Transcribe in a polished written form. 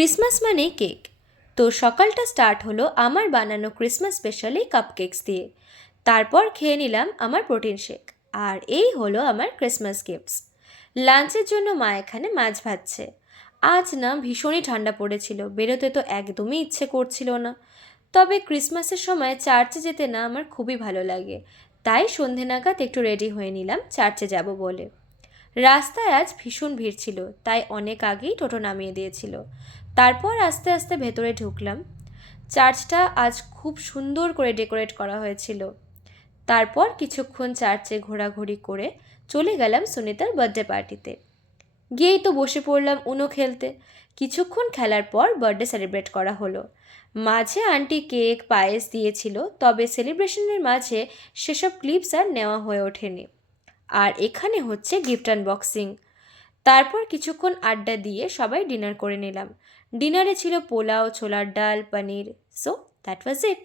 Christmas মানেই cake. তো সকালটা স্টার্ট হলো আমার বানানো ক্রিসমাস স্পেশাল এই কাপকেকস দিয়ে। তারপর খেয়ে নিলাম আমার প্রোটিন শেক। আর এই হলো আমার ক্রিসমাস গিফটস। লাঞ্চের জন্য মা এখানে মাছ ভাজছে। আজ না ভীষণই ঠান্ডা পড়েছিল, বেরোতে তো একদমই ইচ্ছে করছিল না। তবে ক্রিসমাসের সময় চার্চে যেতে না আমার খুবই ভালো লাগে। তাই সন্ধে নাগাদ একটু রেডি হয়ে নিলাম চার্চে যাব বলে। রাস্তায় আজ ভীষণ ভিড় ছিল, তাই অনেক আগেই টোটো নামিয়ে দিয়েছিল। তারপর আস্তে আস্তে ভেতরে ঢুকলাম। চার্চটা আজ খুব সুন্দর করে ডেকোরেট করা হয়েছিল। তারপর কিছুক্ষণ চার্চে ঘোরাঘুরি করে চলে গেলাম সুনিতার বার্থডে পার্টিতে। গিয়েই তো বসে পড়লাম উনো খেলতে। কিছুক্ষণ খেলার পর বার্থডে সেলিব্রেট করা হলো। মাঝে আন্টি কেক পায়েস দিয়েছিল, তবে সেলিব্রেশনের মাঝে সেসব ক্লিপস আর নেওয়া হয়ে ওঠেনি। আর এখানে হচ্ছে গিফট আনবক্সিং। তারপর কিছুক্ষণ আড্ডা দিয়ে সবাই ডিনার করে নিলাম। ডিনারে ছিল পোলাও, ছোলার ডাল, পনির। So that was it.